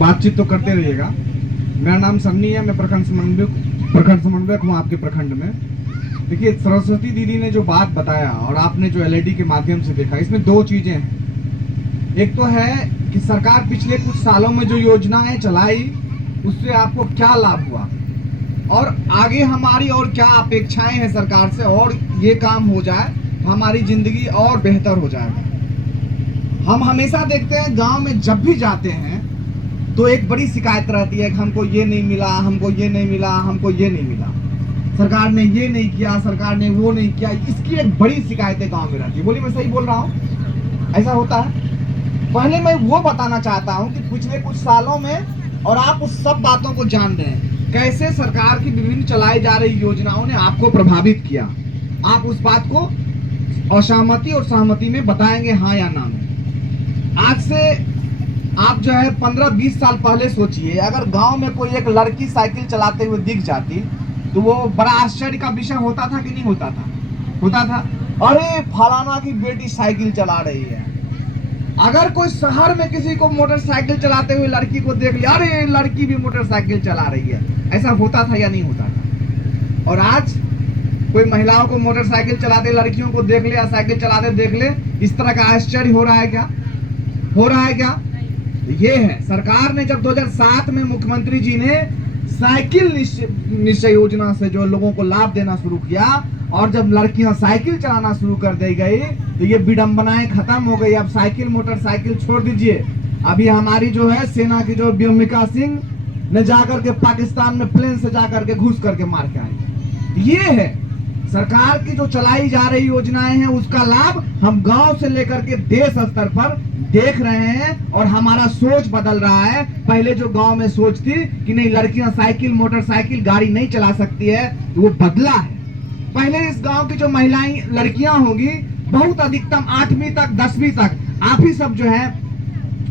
बातचीत तो करते रहिएगा। मेरा नाम सन्नी है, मैं प्रखंड समन्वयक हूँ आपके प्रखंड में। देखिए, सरस्वती दीदी ने जो बात बताया और आपने जो एलईडी के माध्यम से देखा, इसमें दो चीजें हैं। एक तो है कि सरकार पिछले कुछ सालों में जो योजनाएं चलाई उससे आपको क्या लाभ हुआ और आगे हमारी और क्या अपेक्षाएं हैं सरकार से, और ये काम हो जाए तो हमारी जिंदगी और बेहतर हो जाएगा। हम हमेशा देखते हैं गांव में जब भी जाते हैं तो एक बड़ी शिकायत रहती है कि हमको ये नहीं मिला, हमको ये नहीं मिला, हमको ये नहीं मिला, सरकार ने ये नहीं किया, सरकार ने वो नहीं किया। इसकी एक बड़ी शिकायतें गांव में रहती है। बोलिए, मैं सही बोल रहा हूँ? ऐसा होता है। पहले मैं वो बताना चाहता हूँ कि पिछले कुछ सालों में, और आप उस सब बातों को जान रहे हैं, कैसे सरकार की विभिन्न चलाई जा रही योजनाओं ने आपको प्रभावित किया। आप उस बात को असहमति और सहमति में बताएंगे, हाँ या ना में। आज से आप जो है 15-20 साल पहले सोचिए, अगर गांव में कोई एक लड़की साइकिल चलाते हुए दिख जाती तो वो बड़ा आश्चर्य का विषय होता था कि नहीं होता था? होता था। अरे फलाना की बेटी साइकिल चला रही है। अगर कोई शहर में किसी को मोटरसाइकिल चलाते हुए लड़की को देख लिया, अरे लड़की भी मोटरसाइकिल चला रही है। ऐसा होता था या नहीं होता था? और आज कोई महिलाओं को मोटरसाइकिल चलाते, लड़कियों को देख ले या साइकिल चलाते देख ले, इस तरह का आश्चर्य हो रहा है क्या? हो रहा है क्या? ये है, सरकार ने जब 2007 में मुख्यमंत्री जी ने साइकिल निश्चय योजना से जो लोगों को लाभ देना शुरू किया, और जब लड़कियां साइकिल चलाना शुरू कर दी गई तो ये विडंबनाएं खत्म हो गई। अब साइकिल मोटरसाइकिल छोड़ दीजिए, अभी हमारी जो है सेना की जो व्योमिका सिंह ने जाकर के पाकिस्तान में प्लेन से जाकर के घुस करके मार के आई। ये है सरकार की जो चलाई जा रही योजनाएं हैं, उसका लाभ हम गांव से लेकर के देश स्तर पर देख रहे हैं और हमारा सोच बदल रहा है। पहले जो गांव में सोच थी कि नहीं लड़कियां साइकिल मोटरसाइकिल गाड़ी नहीं चला सकती है, तो वो बदला है। पहले इस गांव की जो महिलाएं लड़कियां होंगी, बहुत अधिकतम 8वीं तक 10वीं तक, आप ही सब जो है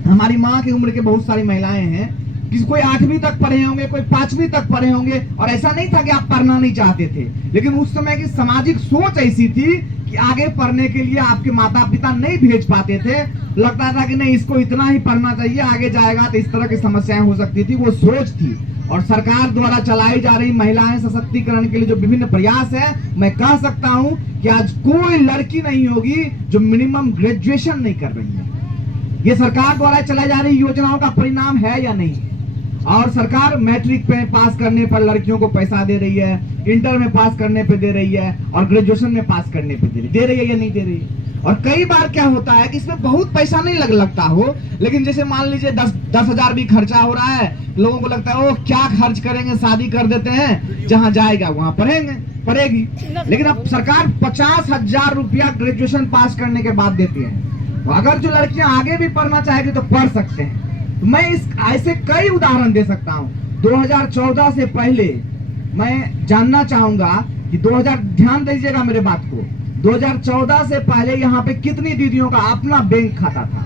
हमारी माँ की उम्र के बहुत सारी महिलाएं हैं, किसी कोई 8वीं तक पढ़े होंगे, कोई 5वीं तक पढ़े होंगे, और ऐसा नहीं था कि आप पढ़ना नहीं चाहते थे, लेकिन उस समय की सामाजिक सोच ऐसी थी कि आगे पढ़ने के लिए आपके माता पिता नहीं भेज पाते थे। लगता था कि नहीं इसको इतना ही पढ़ना चाहिए, आगे जाएगा तो इस तरह की समस्याएं हो सकती थी, वो सोच थी। और सरकार द्वारा चलाई जा रही महिलाएं सशक्तिकरण के लिए जो विभिन्न प्रयास है, मैं कह सकता हूं कि आज कोई लड़की नहीं होगी जो मिनिमम ग्रेजुएशन नहीं कर रही है। ये सरकार द्वारा चलाई जा रही योजनाओं का परिणाम है या नहीं? और सरकार मैट्रिक पे पास करने पर लड़कियों को पैसा दे रही है, इंटर में पास करने पे दे रही है, और ग्रेजुएशन में पास करने पे दे रही है या नहीं दे रही है? और कई बार क्या होता है कि इसमें बहुत पैसा नहीं लगता हो, लेकिन जैसे मान लीजिए 10,000 भी खर्चा हो रहा है, लोगों को लगता है ओ क्या खर्च करेंगे, शादी कर देते हैं, जहां जाएगा वहां पढ़ेगी। लेकिन अब सरकार 50,000 रुपया ग्रेजुएशन पास करने के बाद देती है। तो अगर जो लड़कियां आगे भी पढ़ना चाहेगी तो पढ़ सकते हैं। तो मैं ऐसे कई उदाहरण दे सकता हूं। 2014 से पहले मैं जानना चाहूंगा कि 2000, ध्यान दीजिएगा मेरे बात को, 2014 से पहले यहाँ पे कितनी दीदियों का अपना बैंक खाता था?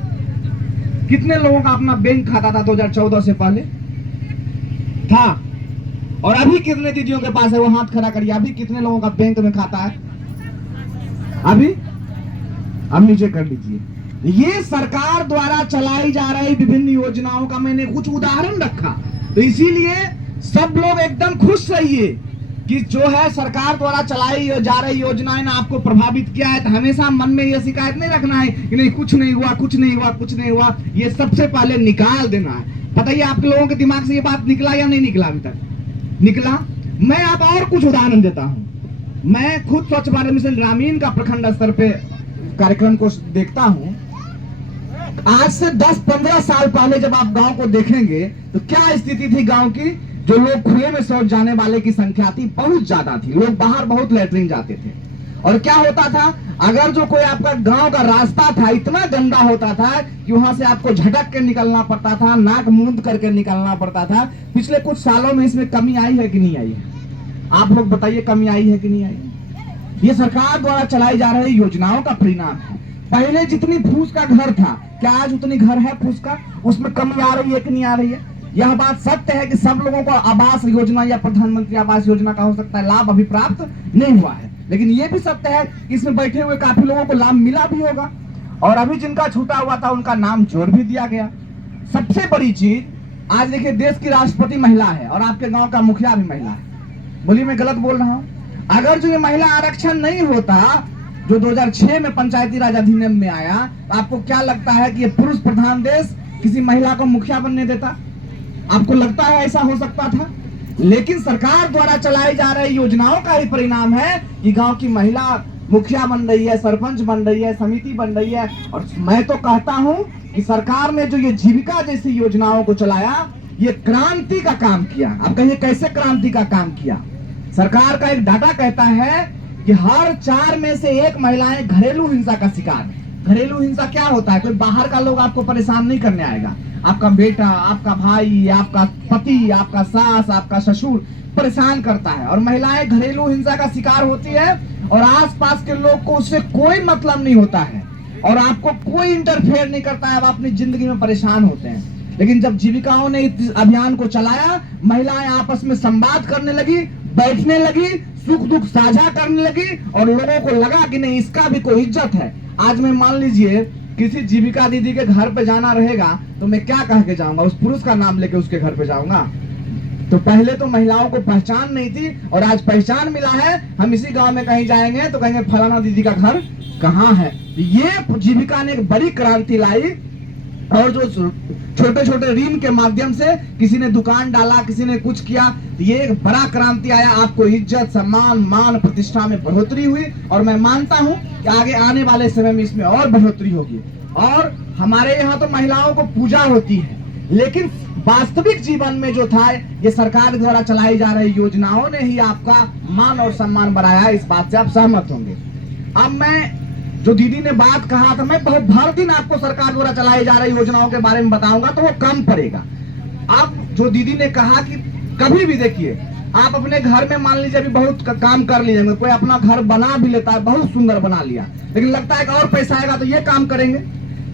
कितने लोगों का अपना बैंक खाता था 2014 से पहले था? और अभी कितने दीदियों के पास है? वो हाथ खड़ा करिए। अभी कितने लोगों का बैंक में खाता है? अभी अब नीचे कर लीजिए। ये सरकार द्वारा चलाई जा रही विभिन्न योजनाओं का मैंने कुछ उदाहरण रखा, तो इसीलिए सब लोग एकदम खुश रहिए कि जो है सरकार द्वारा चलाई जा रही योजनाएं ने आपको प्रभावित किया है। तो हमेशा मन में यह शिकायत नहीं रखना है कि नहीं कुछ नहीं हुआ, कुछ नहीं हुआ, कुछ नहीं हुआ। ये सबसे पहले निकाल देना है। बताइए आपके लोगों के दिमाग से ये बात निकला या नहीं निकला? अभी तक निकला? मैं आप और कुछ उदाहरण देता हूं। मैं खुद स्वच्छ भारत मिशन ग्रामीण का प्रखंड स्तर पे कार्यक्रम को देखता हूं। आज से 10-15 साल पहले जब आप गांव को देखेंगे तो क्या स्थिति थी गांव की? जो लोग खुले में शौच जाने वाले की संख्या थी बहुत ज्यादा थी। लोग बाहर बहुत लैट्रिन जाते थे। और क्या होता था, अगर जो कोई आपका गांव का रास्ता था इतना गंदा होता था कि वहां से आपको झटक के निकलना पड़ता था, नाक मूंद करके निकलना पड़ता था। पिछले कुछ सालों में इसमें कमी आई है कि नहीं आई है? आप लोग बताइए, कमी आई है कि नहीं आई? ये सरकार द्वारा चलाई जा रही योजनाओं का परिणाम है। पहले जितनी फूस का घर था, क्या आज उतनी घर है फूस का? उसमें कमी आ रही है कि नहीं आ रही है? यह बात सत्य है कि सब लोगों को आवास योजना या प्रधानमंत्री आवास योजना का हो सकता है लाभ अभी प्राप्त नहीं हुआ है, लेकिन यह भी सत्य है कि इसमें बैठे हुए काफी लोगों को लाभ मिला भी होगा, और अभी जिनका छूटा हुआ था उनका नाम जोड़ भी दिया गया। सबसे बड़ी चीज आज देखिए देश की राष्ट्रपति महिला है और आपके गांव का मुखिया भी महिला है। बोलिए मैं गलत बोल रहा हूं? अगर जो ये महिला आरक्षण नहीं होता जो 2006 में पंचायती राज अधिनियम में आया, तो आपको क्या लगता है कि ये पुरुष प्रधान देश किसी महिला को मुखिया बनने देता? आपको लगता है ऐसा हो सकता था? लेकिन सरकार द्वारा चलाई जा रही योजनाओं का ही परिणाम है कि गांव की महिला मुखिया बन रही है, सरपंच बन रही है, समिति बन रही है। और मैं तो कहता हूं कि सरकार ने जो ये जीविका जैसी योजनाओं को चलाया, ये क्रांति का काम किया। आप कहिए कैसे क्रांति का काम किया? सरकार का एक डाटा कहता है कि हर 4 में से 1 महिलाएं घरेलू हिंसा का शिकार है। घरेलू हिंसा क्या होता है? कोई बाहर का लोग आपको परेशान नहीं करने आएगा, आपका बेटा, आपका भाई, आपका पति, आपका सास, आपका ससुर परेशान करता है और महिलाएं घरेलू हिंसा का शिकार होती है और आसपास के लोग को उससे कोई मतलब नहीं होता है और आपको कोई इंटरफेयर नहीं करता है, आप अपनी जिंदगी में परेशान होते हैं। लेकिन जब जीविकाओं ने इस अभियान को चलाया, महिलाएं आपस में संवाद करने लगी, बैठने लगी, सुख दुख साझा करने लगी और लोगों को लगा कि नहीं, इसका भी कोई इज्जत है। आज मैं मान लीजिए किसी जीविका दीदी के घर पे जाना रहेगा तो मैं क्या कह के जाऊंगा? उस पुरुष का नाम लेके उसके घर पे जाऊंगा? तो पहले तो महिलाओं को पहचान नहीं थी और आज पहचान मिला है। हम इसी गांव में कहीं जाएंगे तो कहेंगे फलाना दीदी का घर कहाँ है। ये जीविका ने एक बड़ी क्रांति लाई और जो छोटे छोटे ऋण के माध्यम से किसी ने दुकान डाला, किसी ने कुछ किया, ये एक बड़ा क्रांति आया। आपको इज्जत, सम्मान, मान, प्रतिष्ठा में बढ़ोतरी हुई और मैं मानता हूं कि आगे आने वाले समय में इसमें और बढ़ोतरी होगी। और हमारे यहाँ तो महिलाओं को पूजा होती है, लेकिन वास्तविक जीवन में जो था, ये सरकार द्वारा चलाई जा रही योजनाओं ने ही आपका मान और सम्मान बढ़ाया। इस बात से आप सहमत होंगे। अब मैं जो दीदी ने बात कहा था, मैं बहुत भर दिन आपको सरकार द्वारा चलाई जा रही योजनाओं के बारे में बताऊंगा तो वो कम पड़ेगा। अब जो दीदी ने कहा कि कभी भी देखिए, आप अपने घर में मान लीजिए अभी बहुत काम कर लीजिएगा, कोई अपना घर बना भी लेता है, बहुत सुंदर बना लिया, लेकिन लगता है कि और पैसा आएगा तो ये काम करेंगे।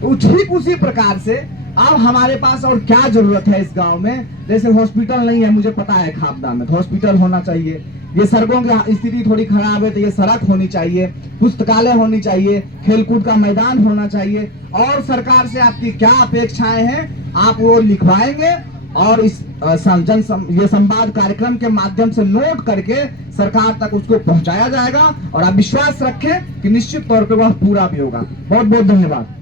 तो ठीक उसी प्रकार से अब हमारे पास और क्या जरूरत है इस गांव में? जैसे हॉस्पिटल नहीं है, मुझे पता है खापदा में तो हॉस्पिटल होना चाहिए। ये सड़कों की स्थिति थोड़ी खराब है तो ये सड़क होनी चाहिए, पुस्तकालय होनी चाहिए, खेलकूद का मैदान होना चाहिए। और सरकार से आपकी क्या अपेक्षाएं हैं, आप वो लिखवाएंगे और इस ये संवाद कार्यक्रम के माध्यम से नोट करके सरकार तक उसको पहुंचाया जाएगा और आप विश्वास रखें कि निश्चित तौर पे वह पूरा भी होगा। बहुत बहुत धन्यवाद।